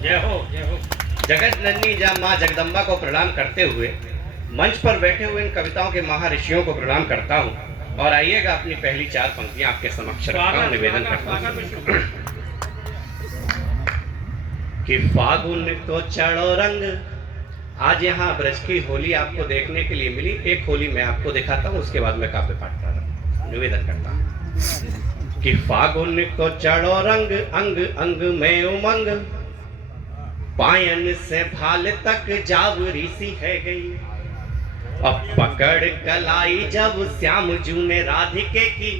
जय हो जय हो। जगत जननी माँ जगदम्बा को प्रणाम करते हुए मंच पर बैठे हुए इन कविताओं के महर्षियों को प्रणाम करता हूँ। और आइएगा अपनी पहली चार पंक्तियां आपके समक्ष रखता हूँ, निवेदन करता हूँ कि फागुन को चढ़ो रंग। आज यहाँ ब्रज की होली आपको देखने के लिए मिली। एक होली मैं आपको दिखाता हूँ, उसके बाद मैं काव्य पाठ कर रहा हूँ, निवेदन करता हूँ कि फागुन को चढ़ो रंग, अंग अंग में उमंग, पायन से भाल तक जावरी सी है गई। अब पकड़ कलाई जब श्याम जू ने राधिके की,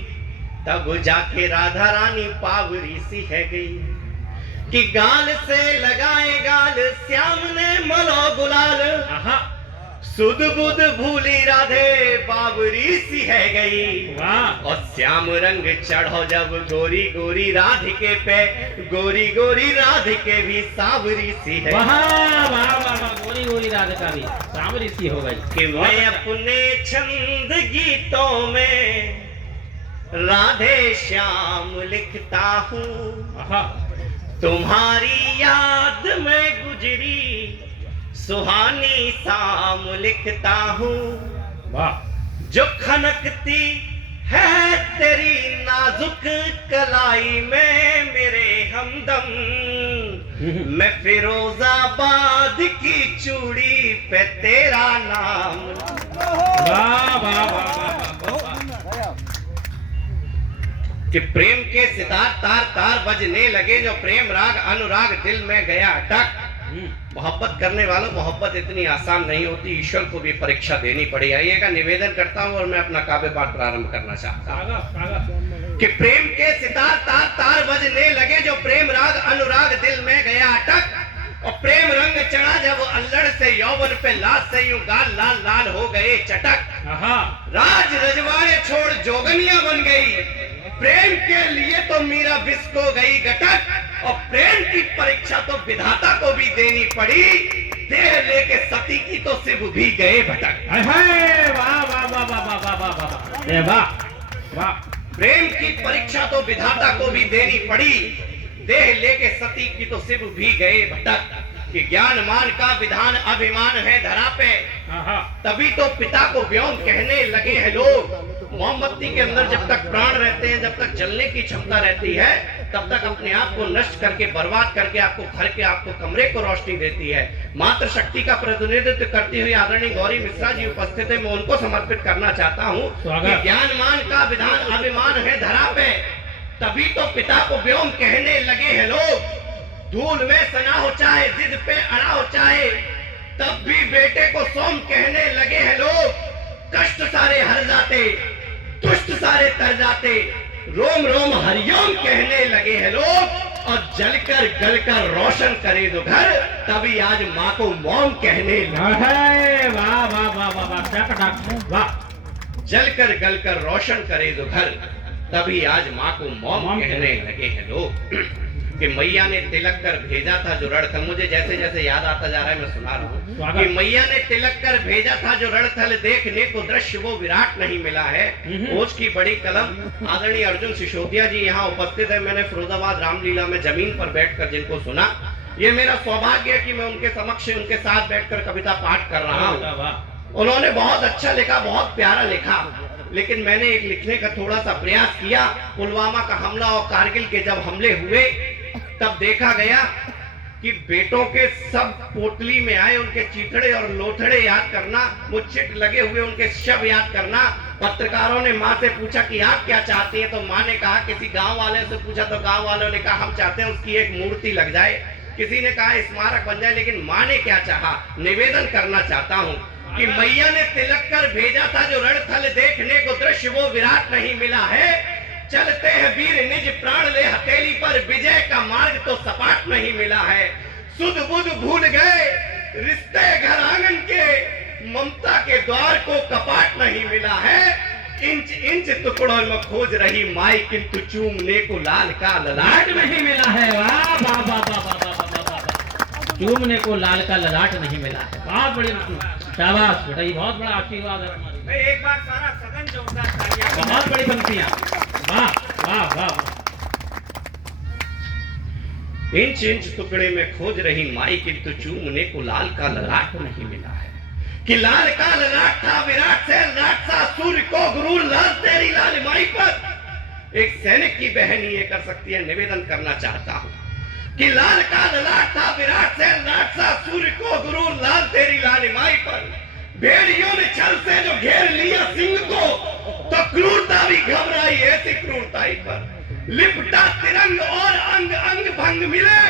तब जाके राधा रानी पावरी सी है गई। कि गाल से लगाए गाल श्याम ने मलो गुलाल, सुध बुध भूली राधे बावरी सी है गई। और श्याम रंग चढ़ो जब गोरी गोरी राधिके पे, गोरी गोरी राधिके भी सावरी सी है। गोरी गोरी राधिका भी सावरी सी हो गई। कि मैं अपने छंद गीतों में राधे श्याम लिखता हूँ, तुम्हारी याद में गुजरी सुहानी शाम लिखता हूँ। जो खनकती है तेरी नाजुक कलाई में मेरे हमदम, मैं फिरोजाबाद की चूड़ी पे तेरा नाम। कि प्रेम के सितार तार तार बजने लगे, जो प्रेम राग अनुराग दिल में गया अटक। मोहब्बत करने वालों, मोहब्बत इतनी आसान नहीं होती, ईश्वर को भी परीक्षा देनी पड़ी। आइएगा, निवेदन करता हूं और मैं अपना काव्य पाठ प्रारंभ करना चाहता हूं कि प्रेम के सितार तार तार बजने लगे, जो प्रेम राग अनुराग दिल में गया अटक। और प्रेम रंग चढ़ा जब अल्लड़ से यौवन पे, लाश से यूं गाल लाल लाल हो गए चटक। राज रजवाड़े छोड़ जोगनिया बन गई, प्रेम के लिए तो मीरा बिस्को गई गटक। और प्रेम की परीक्षा तो विधाता को भी देनी पड़ी, देह लेके सती की तो शिव भी गए भटक। प्रेम की परीक्षा तो विधाता को भी देनी पड़ी, देह लेके सती की तो शिव भी गए भटक। कि ज्ञान मान का विधान अभिमान है धरा पे, तभी तो पिता को व्योम कहने लगे हैं लोग। मोमबत्ती के अंदर जब तक प्राण रहते हैं, जब तक जलने की क्षमता रहती है, तब तक अपने आप को नष्ट करके बर्बाद करके आपको घर के आपको कमरे को रोशनी देती है। मातृ शक्ति का प्रतिनिधित्व करती हुई आदरणीय गौरी मिश्रा जी उपस्थित है, मैं उनको समर्पित करना चाहता हूँ कि ज्ञान मान का विधान अभिमान है धरा पे, तभी तो पिता को व्योम कहने लगे हैं लोग। धूल में सना हो चाहे जिद पे अड़ा हो चाहे, तब भी बेटे को सोम कहने लगे हैं लोग। कष्ट सारे हर जाते, दुष्ट सारे तर जाते, रोम रोम हरिओम कहने लगे हैं लोग। और जलकर गलकर रोशन करे दो घर, तभी आज माँ को मोम कहने लगे। जलकर गलकर रोशन करे दो घर, तभी आज माँ को मोम कहने लगे हैं लोग। कि मैया ने तिलक कर भेजा था जो रणथल, मुझे जैसे जैसे याद आता जा रहा है मैं सुना रहा हूँ कि मैया ने तिलक कर भेजा था जो रणथल, देखने को दृश्य वो विराट नहीं मिला है। ओज की बड़ी कलम आदरणीय अर्जुन सिसोदिया जी यहाँ उपस्थित है। मैंने फिरोजाबाद रामलीला में जमीन पर बैठकर जिनको सुना, ये मेरा सौभाग्य है कि मैं उनके समक्ष उनके साथ बैठकर कविता पाठ कर रहा हूँ। उन्होंने बहुत अच्छा लिखा, बहुत प्यारा लिखा, लेकिन मैंने एक लिखने का थोड़ा सा प्रयास किया। पुलवामा का हमला और कारगिल के जब हमले हुए, तब देखा गया कि बेटों के सब पोटली में आए, उनके चीथड़े और लोथड़े याद करना, वो चिट लगे हुए उनके शव याद करना। पत्रकारों ने माँ से पूछा कि आप क्या चाहती हैं, तो माँ ने कहा, किसी गांव वाले से पूछा तो गांव वालों ने कहा हम चाहते हैं उसकी एक मूर्ति लग जाए, किसी ने कहा स्मारक बन जाए, लेकिन माँ ने क्या चाहा, निवेदन करना चाहता हूँ कि मैया ने तिलक कर भेजा था जो रणथल, देखने को दृश्य वो विराट नहीं मिला है। चलते हैं वीर निज प्राण ले हथेली पर, विजय का मार्ग तो सपाट नहीं मिला है। सुध बुध भूल गए रिश्ते घर आंगन के, ममता के द्वार को कपाट नहीं मिला है। इंच इंच टुकड़ों में खोज रही माई, किंतु चूमने को लाल का ललाट नहीं मिला है। वाह वाह वाह वाह वाह वाह, चूमने को लाल का ललाट नहीं मिला है। बहुत बड़ी शाबाश बेटा, ये बहुत बड़ा आशीर्वाद है हमारी। एक बार सारा सदन जोरदार तालियां। बहुत बड़ी पंक्तियां, वाह वाह वाह। इंच इंच टुकड़े में खोज रही माई, किंतु चूमने को लाल का ललाट नहीं मिला है। कि लाल का ललाट था विराट से राक्षसा सूर्य को गुरूर लाल तेरी लाल माई पर। एक सैनिक की बहन ये कर सकती है, निवेदन करना चाहता हूं कि लाल का ललाट था विराट से राक्षसा सूर्य को गुरूर लाल तेरी लाल माई पर। भेड़ियों ने छल से जो घेर लिया सिंह को, तो क्रूरता भी घबराई ऐसी क्रूरताई पर। लिपटा तिरंग और अंग अंग भंग मिले,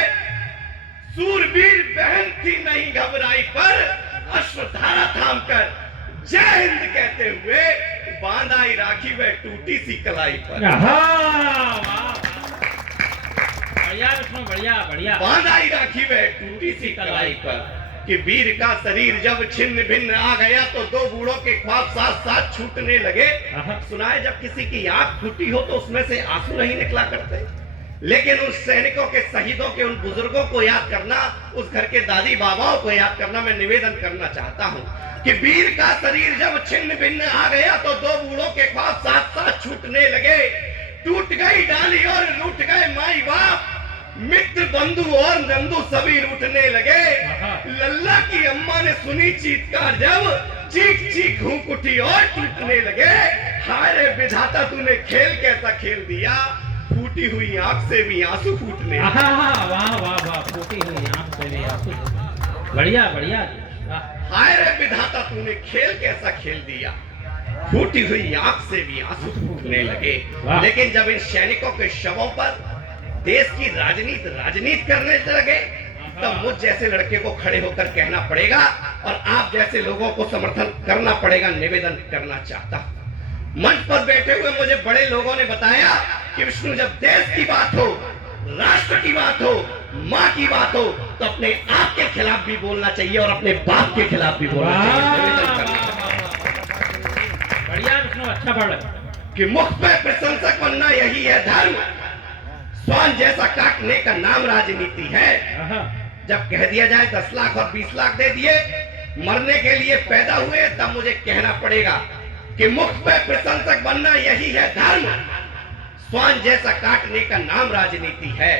सूरवीर बहन थी नहीं घबराई पर। अश्वधारा थाम कर जय हिंद कहते हुए बांधाई राखी वह टूटी सी कलाई पर। बढ़िया विष्णु, बढ़िया बढ़िया। बांधाई राखी वह टूटी सी कलाई पर। कि वीर का शरीर जब छिन्न भिन्न आ गया, तो दो बूढ़ों के ख्वाब साथ साथ छूटने लगे। सुनाए जब किसी की आंख फूटी हो तो उसमें से आंसू नहीं निकला करते, लेकिन उन सैनिकों के शहीदों के उन बुजुर्गों को याद करना, उस घर के दादी बाबाओं को याद करना मैं निवेदन करना चाहता हूँ कि वीर का शरीर जब छिन्न भिन्न आ गया, तो दो बूढ़ों के ख्वाब साथ साथ छूटने लगे। टूट गई डाली और लूट गए माई बाप, मित्र बंधु और नंदू सभी रूठने लगे। लल्ला की अम्मा ने सुनी चीत्कार जब, चीख चीख हुक उठी और टूटने लगे। हाय रे विधाता तूने खेल कैसा खेल दिया, फूटी हुई आंख से भी आंसू फूटने। वाह वाह वाह, फूटी हुई आंख से भी आंसू। बढ़िया बढ़िया। हाय रे विधाता तूने खेल कैसा खेल दिया, फूटी हुई आंख से भी आंसू फूटने लगे। लेकिन जब इन सैनिकों के शवों पर देश की राजनीति करने लगे, तब मुझ जैसे लड़के को खड़े होकर कहना पड़ेगा और आप जैसे लोगों को समर्थन करना पड़ेगा। निवेदन करना चाहता हूं, मंच पर बैठे हुए मुझे बड़े लोगों ने बताया कि विष्णु जब देश की बात हो, राष्ट्र की बात हो, माँ की बात हो, तो अपने आप के खिलाफ भी बोलना चाहिए और अपने बाप के खिलाफ भी बोलना चाहिए। बढ़िया विष्णु, अच्छा पढ़ रहे कि मुख पे प्रशंसक बनना यही है धर्म, स्वान जैसा काटने का नाम राजनीति है। जब कह दिया जाए 10 लाख और 20 लाख दे दिए, मरने के लिए पैदा हुए, तब मुझे कहना पड़ेगा कि मुख पे प्रशंसक बनना यही है धर्म, स्वान जैसा काटने का नाम राजनीति है।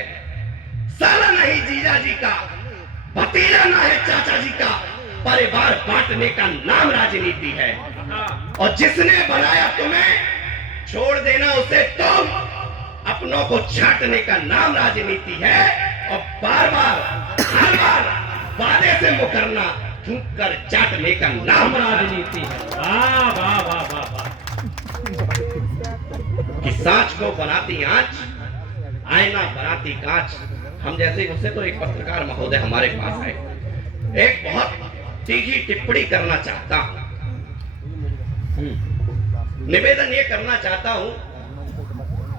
साला नहीं जीजा जी का, भतीजा ना है चाचा जी का, परिवार बांटने का नाम राजनीति है। और जिसने बनाया तुम्हें छोड़ देना उसे तुम, अपनों को छाटने का नाम राजनीति है। और बार बार हर बार वादे से मुकरना, थूक कर चाटने का नाम राजनीति है। वाह वाह वाह वाह वाह। कि सांच को बनाती आंच, आईना बनाती कांच। हम जैसे घुसे तो एक पत्रकार महोदय हमारे पास आए, एक बहुत तीखी टिप्पणी करना चाहता हूं। निवेदन ये करना चाहता हूं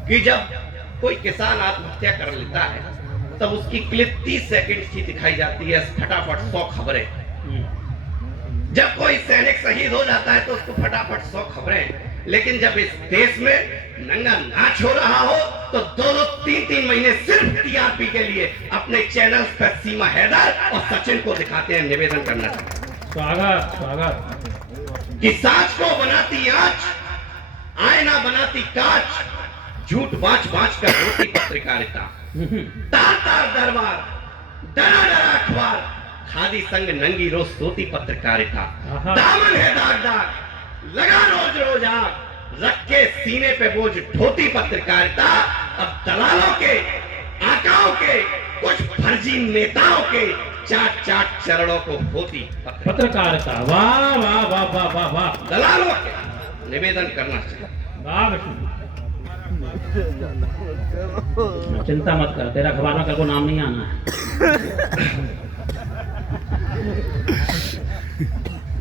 कि जब कोई किसान आत्महत्या कर लेता है, तब उसकी क्लिप 30 सेकंड की दिखाई जाती है, फटाफट 100 खबरें। जब कोई सैनिक शहीद हो जाता है तो उसको फटाफट 100 खबरें। लेकिन जब इस देश में नंगा नाच हो रहा हो, तो 2-3 महीने सिर्फ टीआरपी के लिए अपने चैनल पर सीमा हैदर और सचिन को दिखाते हैं। निवेदन करना चाहते हैं, स्वागत स्वागत। कि सांच को बनाती आंच, आईना बनाती कांच, झूठ बांच कर रोटी पत्रकारिता, तार तार दरबार, डरा डरा अखबार, खादी संग नंगी रोज सोती पत्रकारिता, दामन है दाग दाग, लगा रोज रोज आग, रख के सीने पे बोझ ढोती पत्रकारिता। अब दलालों के, आकाओं के, कुछ फर्जी नेताओं के चाट चाट चरणों को होती पत्रकारिता। वाह वाह वाह वाह वाह वाह। दलालों के निवेदन करना चाहिए। वाह विष्णु, चिंता मत कर, तेरा अखबार में कल को नाम नहीं आना है।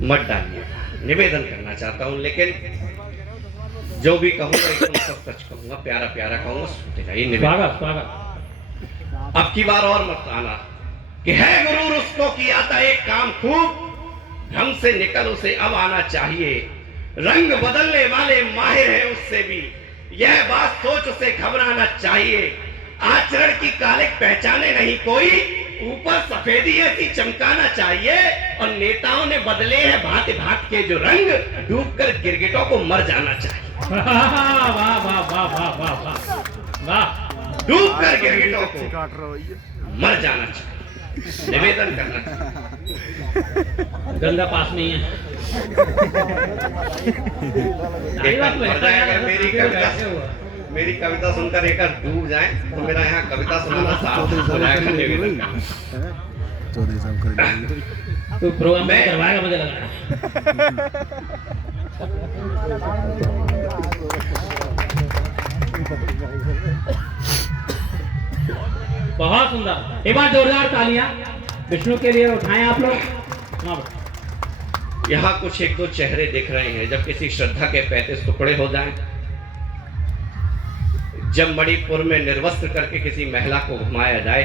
मत डालिए, निवेदन करना चाहता हूं, लेकिन जो भी कहूंगा एकदम सच कहूंगा, प्यारा प्यारा कहूंगा, सुनते जाइए। स्वागत स्वागत। अब की बार और मत आना कि है गुरूर उसको किया था एक काम खूब, ढंग से निकल उसे अब आना चाहिए। रंग बदलने वाले माहिर है उससे भी, यह बात सोच उसे घबराना चाहिए। आचरण की कालिक पहचाने नहीं कोई, ऊपर सफेदी ऐसी चमकाना चाहिए। और नेताओं ने बदले हैं भांति भांति के जो रंग, डूबकर गिरगिटों को मर जाना चाहिए। वाह वाह वाह वाह वाह वाह वाह। डूब कर गिरगिटों को मर जाना चाहिए, निवेदन करना चाहिए। गंगा पास नहीं है। एक बार मर जाए, अगर मेरी कविता सुनकर एक बार डूब जाए तो मेरा यहाँ कविता सुनाना सार्थक हो जाएगा, निवेदन करना। तो प्रोग्राम में करवाएगा मुझे लग रहा है। बहुत सुंदर, एक बार जोरदार तालियां विष्णु के लिए उठाएं आप लोग। यहाँ कुछ एक दो चेहरे दिख रहे हैं, जब किसी श्रद्धा के 35 टुकड़े हो जाएं, जब मणिपुर में निर्वस्त्र करके किसी महिला को घुमाया जाए,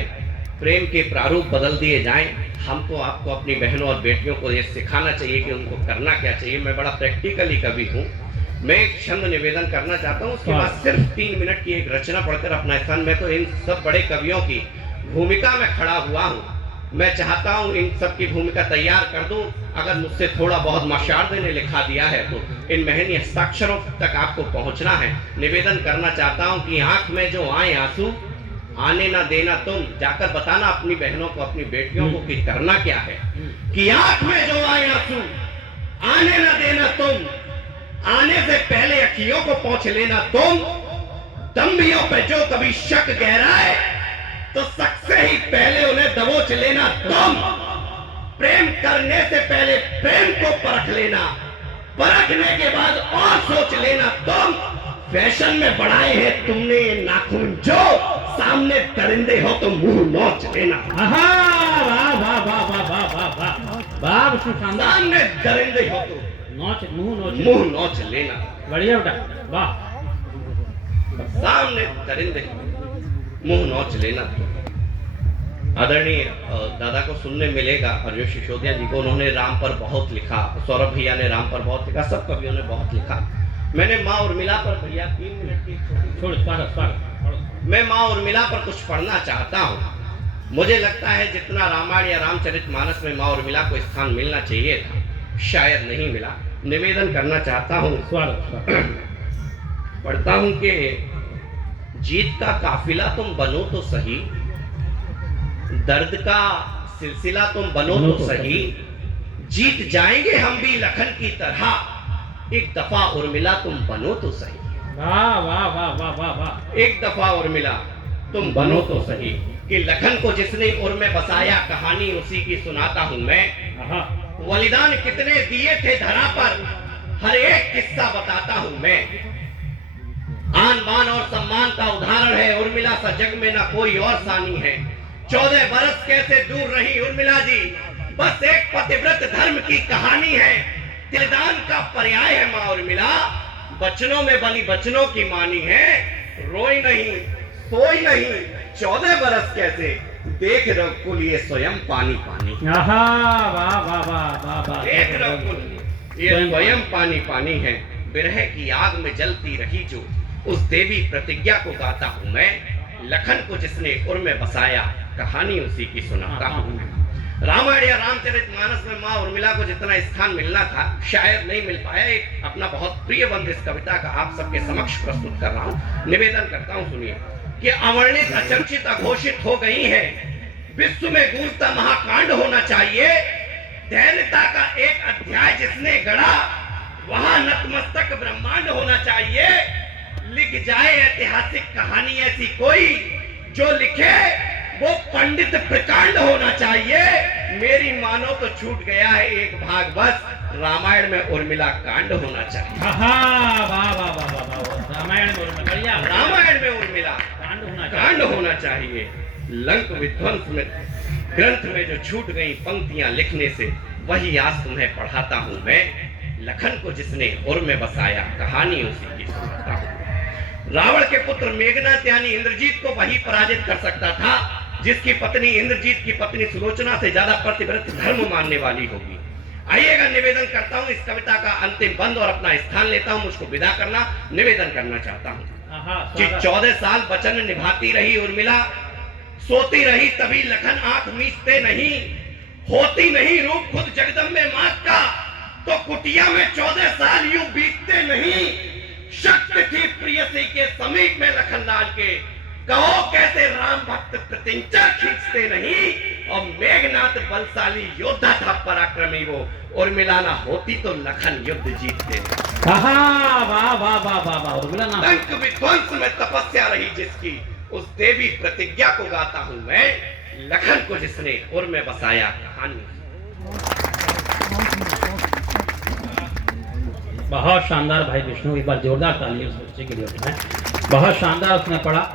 प्रेम के प्रारूप बदल दिए जाएं, हमको आपको अपनी बहनों और बेटियों को ये सिखाना चाहिए कि उनको करना क्या चाहिए। मैं बड़ा प्रैक्टिकली कवि हूँ, मैं एक छंद निवेदन करना चाहता हूँ, उसके बाद सिर्फ 3 मिनट की एक रचना पढ़कर अपना स्थान। मैं तो इन सब बड़े कवियों की भूमिका में खड़ा हुआ हूँ, मैं चाहता हूँ इन सब की भूमिका तैयार कर दूं। अगर मुझसे थोड़ा बहुत माशारदे ने लिखा दिया है तो इन महनी हस्ताक्षरों तक आपको पहुँचना है। निवेदन करना चाहता हूँ कि आंख में जो आए आंसू आने ना देना तुम, जाकर बताना अपनी बहनों को, अपनी बेटियों को कि करना क्या है। कि आंख में जो आए आंसू आने ना देना तुम, आने से पहले अखियों को पहुंच लेना तुम, दम्बियों पे जो कभी शक गहराए तो शक से ही पहले उन्हें दबोच लेना तुम, प्रेम करने से पहले प्रेम को परख लेना, परखने के बाद और सोच लेना तुम, फैशन में बढ़ाए हैं तुमने ये नाखून जो, सामने दरिंदे हो तो मुंह नोच लेना। वाह वाह वाह वाह वाह वाह वाह वाह विष्णु, सामने दरिंदे हो तो मुंह नोच लेना। बढ़िया बेटा, वाह। सामने दरिंदे मुंह नोच लेना। आदरणीय दादा को सुनने मिलेगा, अर्जुन सिसोदिया जी को, उन्होंने राम पर बहुत लिखा, सौरभ भैया ने राम पर बहुत लिखा, सब कवियों ने बहुत लिखा। मैंने माँ उर्मिला पर, भैया 3 मिनट की मैं माँ उर्मिला पर कुछ पढ़ना चाहता हूँ। मुझे लगता है जितना रामायण या रामचरितमानस में माँ उर्मिला को स्थान मिलना चाहिए था, शायद नहीं मिला। निवेदन करना चाहता हूँ, पढ़ता हूँ कि जीत का काफिला तुम बनो तो सही, दर्द का सिलसिला तुम बनो तो सही, जीत जाएंगे हम भी लखन की तरह, एक दफा उर्मिला तुम बनो तो सही। वाह वाह वाह वाह वाह वाह। एक दफा उर्मिला तुम बनो तो सही, कि लखन को जिसने उर में बसाया, कहानी उसी की सुनाता हूँ मैं। बलिदान कितने दिए थे धरा पर, हर एक किस्सा बताता हूँ मैं। आन बान और सम्मान का उदाहरण है उर्मिला सा, जग में ना कोई और सानी है। 14 बरस कैसे दूर रही उर्मिला जी, बस एक पतिव्रत धर्म की कहानी है। बलिदान का पर्याय है माँ उर्मिला, बचनों में बनी बचनों की मानी है। रोई नहीं सोई नहीं 14 बरस कैसे, देख रघुकुल ये स्वयं पानी पानी। वाह वाह वाह वाह। देख रघुकुल ये स्वयं पानी पानी है। विरह की आग में जलती रही जो, उस देवी प्रतिज्ञा को गाता हूँ मैं। लखन को जिसने उर में बसाया, कहानी उसी की सुनाता हूँ मैं। रामायण या रामचरितमानस में माँ उर्मिला को जितना स्थान मिलना था शायद नहीं मिल पाया। एक अपना बहुत प्रिय बंद इस कविता का आप सबके समक्ष प्रस्तुत कर रहा हूँ, निवेदन करता हूँ, सुनिए। कि अवर्णित अचर्चित अघोषित हो गई है, विश्व में गूंजता महाकांड होना चाहिए। धैर्यता का एक अध्याय जिसने गढ़ा, वहां नतमस्तक ब्रह्मांड होना चाहिए। लिख जाए ऐतिहासिक कहानी ऐसी कोई, जो लिखे वो पंडित प्रकांड होना चाहिए। मेरी मानो तो छूट गया है एक भाग, बस रामायण में उर्मिला कांड होना चाहिए। रामायण में उर्मिला, रामायण में उर्मिला कांड होना चाहिए। लंक विध्वंस में ग्रंथ में जो छूट गई पंक्तियां लिखने से, वही आज तुम्हें पढ़ाता हूं मैं। लखन को जिसने उर में बसाया, कहानी उसी की सुनाता हूं। रावण के पुत्र मेघनाथ यानी इंद्रजीत को वही पराजित कर सकता था जिसकी पत्नी इंद्रजीत की पत्नी सुलोचना से ज्यादा प्रतिव्रत धर्म मानने वाली होगी। आइएगा, निवेदन करता हूँ इस कविता का अंतिम बंद और अपना स्थान लेता हूँ। मुझको विदा करना, निवेदन करना चाहता हूँ कि 14 साल वचन निभाती रही उर्मिला, सोती रही तभी लखन आंख मीचते नहीं। होती नहीं रूप खुद जगदम्बे मात का, तो कुटिया में 14 साल यूं बीतते नहीं। शक्ति थी प्रियसी के समीप में लखनलाल के, कहो कैसे राम भक्त प्रतिंचर खींचते नहीं, और मेघनाथ बलशाली योद्धा था पराक्रमी वो, और मिलाना होती तो लखन युद्ध जीतते। वाह वाह वाह वाह वाह, उर्मिला ना लंक विध्वंस में तपस्या रही जिसकी, उस देवी प्रतिज्ञा को गाता हूं मैं, लखन को जिसने उर में बसाया कहानी। बहुत शानदार भाई विष्णु, एक बार जोरदार ताली उस बच्चे के लिए उठाएं, बहुत शानदार उसने पढ़ा।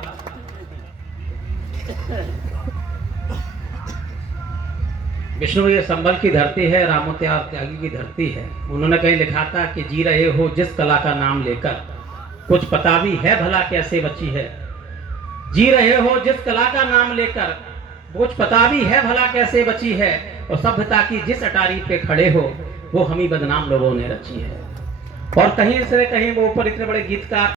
विष्णु ये संबल की धरती है, रामो त्यागी की धरती है। उन्होंने कहीं लिखा था कि जी रहे हो जिस कला का नाम लेकर, कुछ पता भी है भला कैसे बची है। जी रहे हो जिस कला का नाम लेकर, कुछ पता भी है भला कैसे बची है, और सभ्यता की जिस अटारी पे खड़े हो वो हम ही बदनाम लोगों ने रची है। और कहीं से कहीं वो ऊपर इतने बड़े गीतकार